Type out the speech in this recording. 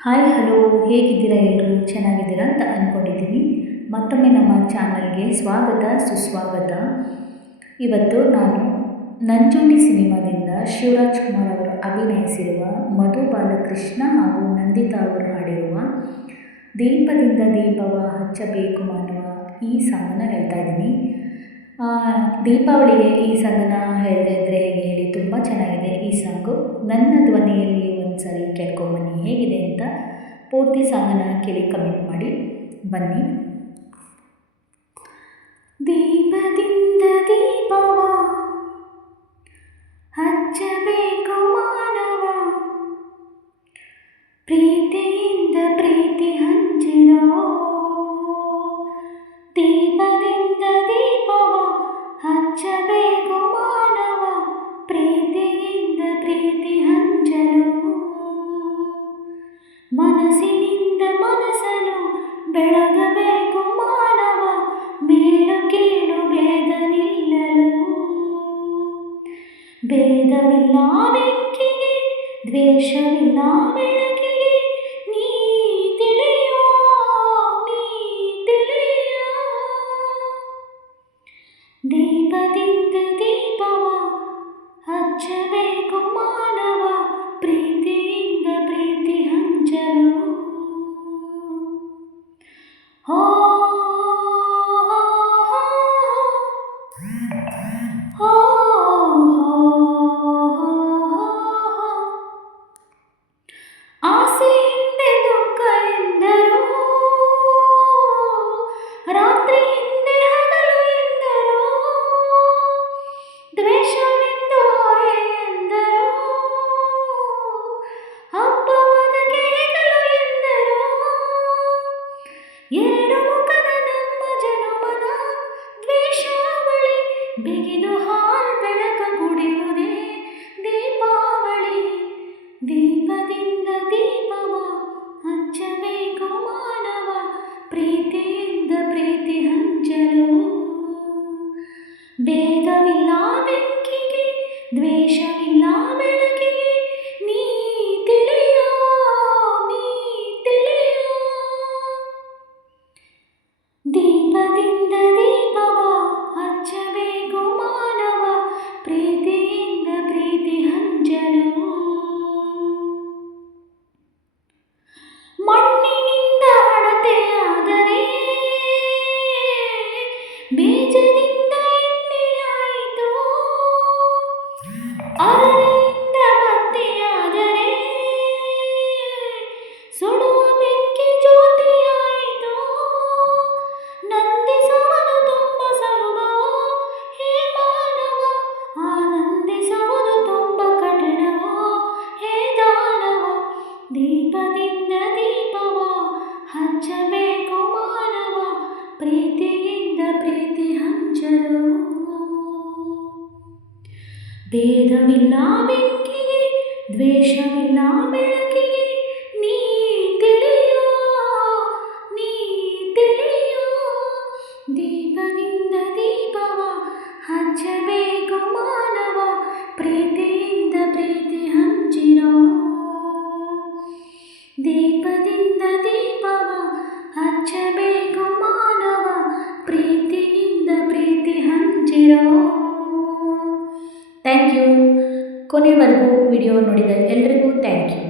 Hi, hello, ಹೇಗಿದ್ದೀರಾ ಎಲ್ಲರೂ ಚೆನ್ನಾಗಿದ್ದೀರಾ ಅಂತ ಅಂದ್ಕೊಂಡಿದ್ದೀನಿ ಮತ್ತೊಮ್ಮೆ ನಮ್ಮ ಚಾನಲ್ಗೆ ಸ್ವಾಗತ, ಸುಸ್ವಾಗತ. ಇವತ್ತು ನಾನು ನಂಜುಂಡಿ ಸಿನಿಮಾದಿಂದ ಶಿವರಾಜ್ ಕುಮಾರ್ ಅವರು ಅಭಿನಯಿಸಿರುವ ಮಧು ಬಾಲಕೃಷ್ಣ ಹಾಗೂ ನಂದಿತಾ ಅವರು ಹಾಡಿರುವ ದೀಪದಿಂದ ದೀಪವ ಹಚ್ಚಬೇಕು ಅನ್ನುವ ಈ ಸಾಂಗನ್ನು ಹೇಳ್ತಾ ಇದ್ದೀನಿ. ದೀಪಾವಳಿಗೆ ಈ ಸಾಂಗನ್ನು ಹೇಳಿದ್ರೆ ಹೇಗೆ ಹೇಳಿ ತುಂಬ ಚೆನ್ನಾಗಿದೆ ಈ ಸಾಂಗು. ನನ್ನ ಧ್ವನಿಯಲ್ಲಿ ಸರಿ ಕೇಳ್ಕೊಂಬನ್ನಿ. ಹೇಗಿದೆ ಅಂತ ಪೂರ್ತಿ ಸಾಂಗನ್ನು ಕೇಳಿ ಕಮೆಂಟ್ ಮಾಡಿ. ಬನ್ನಿ. ದೀಪದಿಂದ ದೀಪವ, ಹಚ್ಚಬೇಕು ಮಾನವ. ಪ್ರೀತಿಯಿಂದ ಪ್ರೀತಿ ಹಂಚಿರೋ ಭೇದವಿಲ್ಲ ಬೆಂಕಿಗೆ ದ್ವೇಷವಿಲ್ಲ ಬೆಳಕಿಗೆ ನೀ ತಿಳಿಯೋ ನೀ ತಿಳಿಯೋ ದೀಪದಿಂದ ಬಿಗಿದು ಹಾಲ್ ಬೆಳಕ ಗುಡಿಯುವುದೇ ದೀಪಾವಳಿ. ದೀಪದಿಂದ ದೀಪವ ಹಚ್ಚಬೇಕು ಮಾನವ, ಪ್ರೀತಿಯಿಂದ ಪ್ರೀತಿ ಹಂಚಲು. ಭೇದವಿಲ್ಲ ಬೆಂಕಿಗೆ, ದ್ವೇಷವಿಲ್ಲ ಬೆಳಕಿಗೆ. ಹಚ್ಚಬೇಕು ಮಾನವ ಪ್ರೀತಿಯಿಂದ ಪ್ರೀತಿ ಹಂಚಲು. ಭೇದವಿಲ್ಲ ಬೆಂಕಿಗೆ ದ್ವೇಷವಿಲ್ಲ ಬೆಳಕಿಗೆ ದೀಪದಿಂದ ದೀಪವ, ಹಚ್ಚಬೇಕು ಮಾನವ, ಪ್ರೀತಿಯಿಂದ ಪ್ರೀತಿ ಹಂಚಿರೋ. ಥ್ಯಾಂಕ್ ಯು ಕೊನೆವರೆಗೂ ವಿಡಿಯೋ ನೋಡಿದ ಎಲ್ರಿಗೂ ಥ್ಯಾಂಕ್ ಯು